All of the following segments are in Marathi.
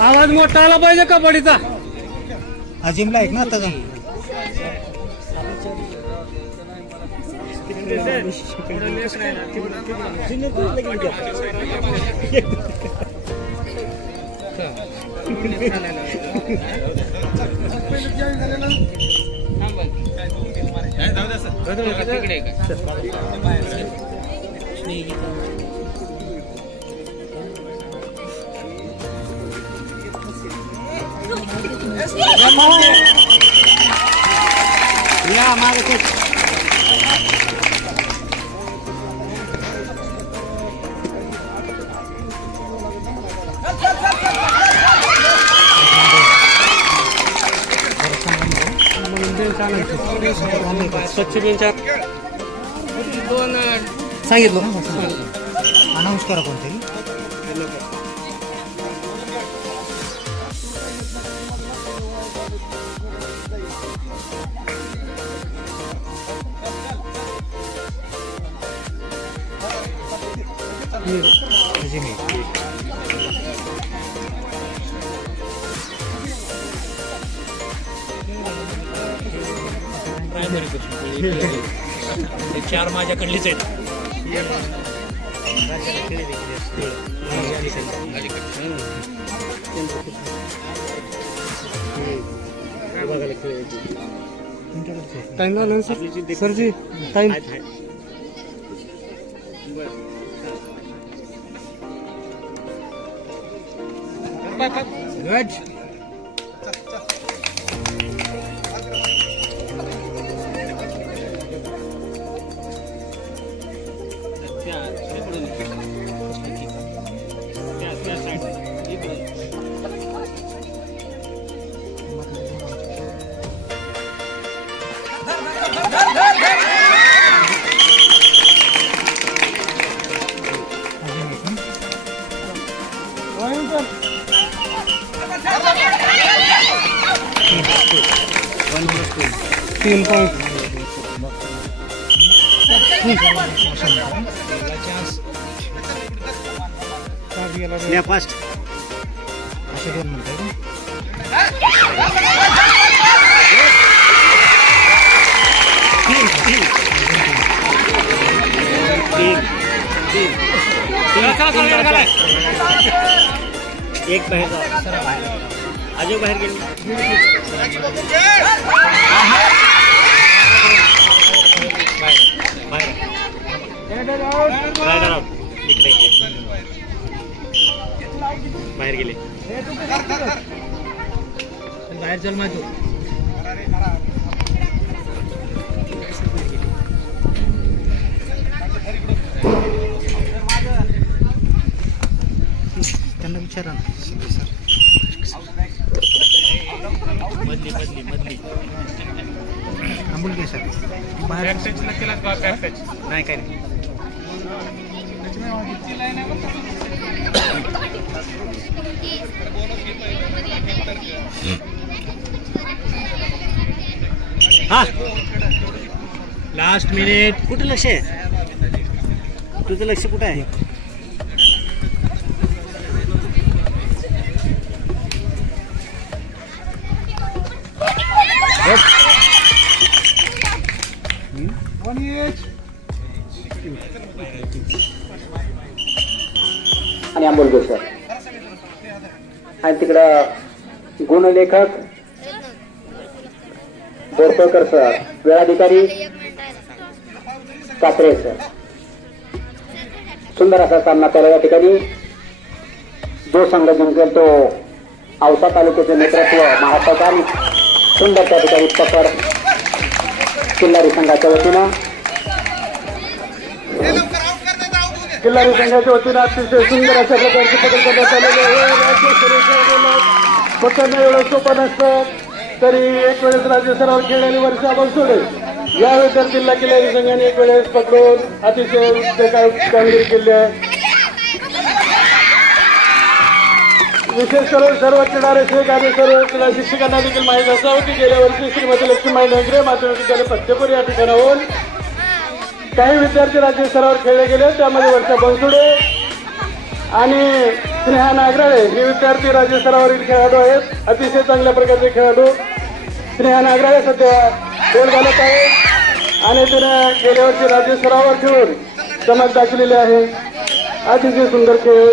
आवाज मोठा आला पाहिजे कबड्डीचा. अजिमला ऐक ना आता या मागे स्वच्छ बेंच दोन सांगितलं अनाऊन्स करा कोणतरी. चार माझ्याकडलीच आहेत. टाइम झाला सरजी टाइम. गुड. तीन पॉइंट फास्ट असे दोन म्हणतात. एक बाहेर अजून बाहेर गेली. बाहेर गेले. बाहेर चल माहिती त्यांना विचारा ना. मधली मधली मधली थांबून घे सर. बाहेर नाही काय नाही. हा लास्ट मिनिट. कुठं लक्ष आहे तुझं? लक्ष कुठं आहे? आणि आंबोलकर सर आणि तिकडं गुणलेखक बोरफळकर सर, वेळाधिकारी कात्रे सर. सुंदर असा सामना केला. या ठिकाणी जो संघ जिंकेल तो औसा तालुक्याचे नेतृत्व महाराष्ट्राचा आणि सुंदर त्या ठिकाणी पकड किल्लारी संघाच्या वतीनं किल्लारी संघाच्या वतीनं अतिशय सुंदर अशा प्रकारची पकड करण्यात आलेली आहे. पकडणं एवढं सोपं नसतं तरी एक वेळेस राज्य स्तरावर खेळलेली वर्ष आपण सोडेल. यावेळी तर जिल्हा किल्लारी संघाने एक वेळेस पकडून अतिशय कामगिरी केली आहे. विशेष करून सर्व क्रीडा रसिक आणि सर्व क्रीडा शिक्षकांना देखील माहीत असावं की गेल्या वर्षी श्रीमती लक्ष्मीबाई नगरे माध्यमिक विद्यालय फत्तेपूर या ठिकाणाहून काही विद्यार्थी राज्य स्तरावर खेळले गेले, त्यामध्ये वर्षा बनसुडे आणि स्नेहा नागराळे हे विद्यार्थी राज्य स्तरावरील खेळाडू आहेत. अतिशय चांगल्या प्रकारचे खेळाडू. स्नेहा नागराळे सध्या गोल घालत आहे आणि तिने गेल्या वर्षी राज्य स्तरावर खेळून चमक दाखवलेली आहे. अतिशय सुंदर खेळ.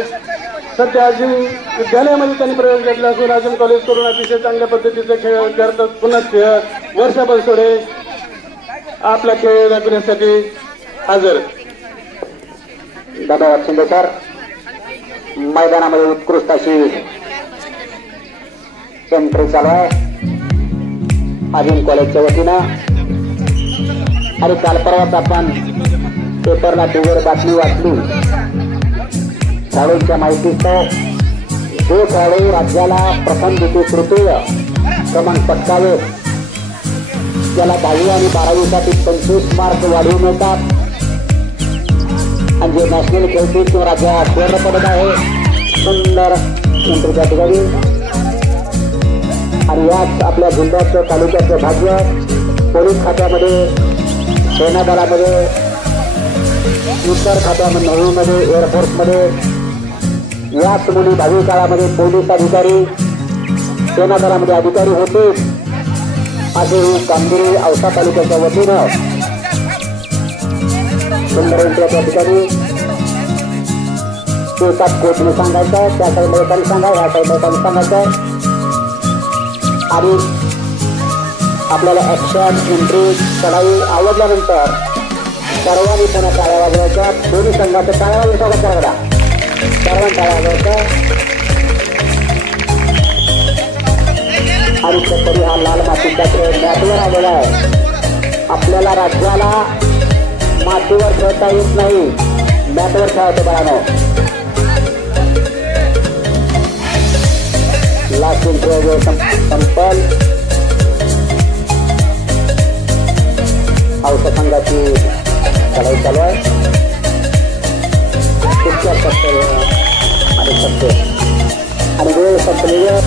सध्या अजिम विद्यालयामध्ये त्यांनी प्रवेश घेतला असून अजिम कॉलेज करून अतिशय चांगल्या पद्धतीचे खेळ करतात. पुन्हा वर्षा बनसोडे आपला खेळ दाखवण्यासाठी हजर. धन्यवाद शिंदे सर. मैदानामध्ये उत्कृष्ट अशी एंट्री चालू आहे अजिम कॉलेजच्या वतीनं. आणि काल परवाच आपण पेपरला टीव्हीवर बातमी वाचली. खेळाडूंच्या माहितीस्तव जो खेळाडू राज्याला प्रथम द्वितीय तृतीय क्रमांक पटकावे त्याला 10वी आणि 12वीसाठी 25 मार्क वाढवून मिळतात. आणि जे नॅशनल खेळतील किंवा राज्यात सुवर्ण पदक आहे सुंदर एंट्रीच्या ठिकाणी. आणि याच आपल्या जिल्ह्याचं तालुक्याचं भाग्य पोलीस खात्यामध्ये, सेना दलामध्ये, इतर खात्यामध्ये, नोव्हीमध्ये, एअरफोर्समध्ये याच मुली भावी काळामध्ये पोलीस अधिकारी, सेना दलामध्ये अधिकारी होते अशी ही कामगिरी औसा तालुक्याच्या वतीनं सुंदर एंट्रीच्या ठिकाणी. एकाच कोचने सांगायचं, त्या साईड लोकांनी सांगा, ह्या साईड लोकांनी सांगायचं. आणि आपल्याला ऍक्शन एंट्री चढाई आवडल्यानंतर सर्वांनी पुन्हा टाळ्या वाजवायच्या. दोन्ही संघाचं टाळ्या वाजवायचं करा. सर्वांनी टाळ्या वाजवायचं. आणि तरी हा लाल मातीचा खेळ मॅटवर आलेला आहे. आपल्याला राज्याला मातीवर खेळता येत नाही, मॅटवर खेळायचं बाळानो. लास्ट इंटरव्ह्यू संपल. औषध संघाची चढाई चालू आहे. आणि वेळ संपलेली